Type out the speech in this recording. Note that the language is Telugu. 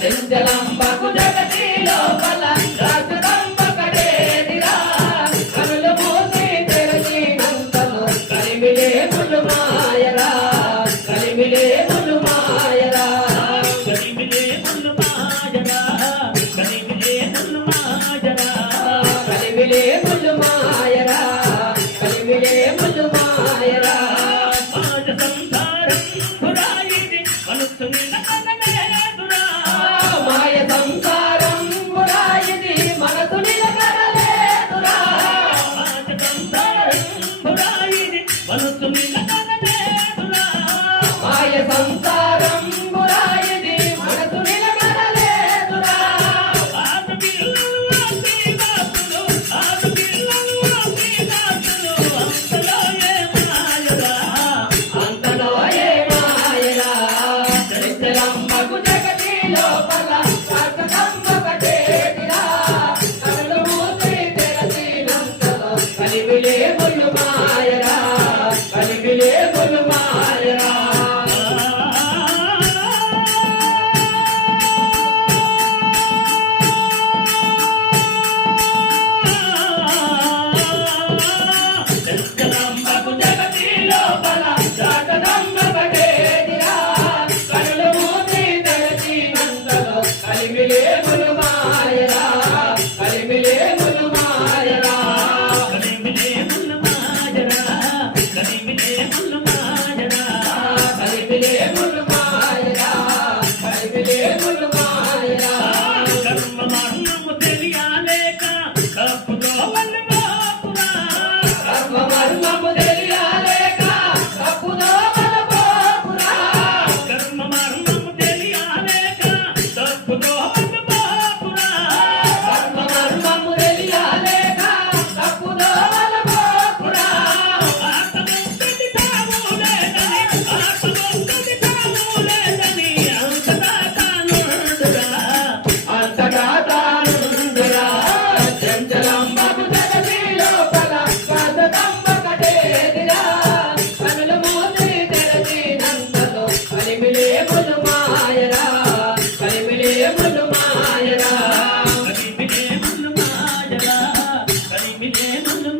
చెంచలంబకు జగతి లోపల రాజదంబకడేదిరా కనులు మూసి తెరచినంతలో కలిమిలే ములు మాయరా కలిమిలే ములు మాయరా కలిమిలే ములు మాయరా కలిమిలే ములు మాయరా కలిమిలే ములు మాయరా కలిమిలే ములు మాయరా మాజ సంసారం పురాయిది మనసు సంసారం బురాయిది మనసు నిలబడలేదురా అంతలో ఏ మాయరా చరిత్రమ్మకు జగతి లోపల రాజదంబకడేదిరా కనులు మూసి తెరచినంతలో కలిమిలే ములు మాయరా కలిమిలే ములు మాయరా కలిమిలే ములు మాయరా కలిమిలే ములు మాయరా కలిమిలే ములు మాయరా కలిమిలే ములు మాయరా కలిమిలే ములు మాయరా కలిమిలే ములు మాయరా కర్మ మర్మము తెలియలేక కప్పుతో వల్లపోకురా కర్మ మర్మము తెలియలేక కప్పుతో వల్లపోకురా కర్మ మర్మము తెలియలేక కప్పుతో కలిమిలే ములు మాయరా కలిమిలే ములు మాయరా కలిమిలే ములు మాయరా కలిమిలే ములు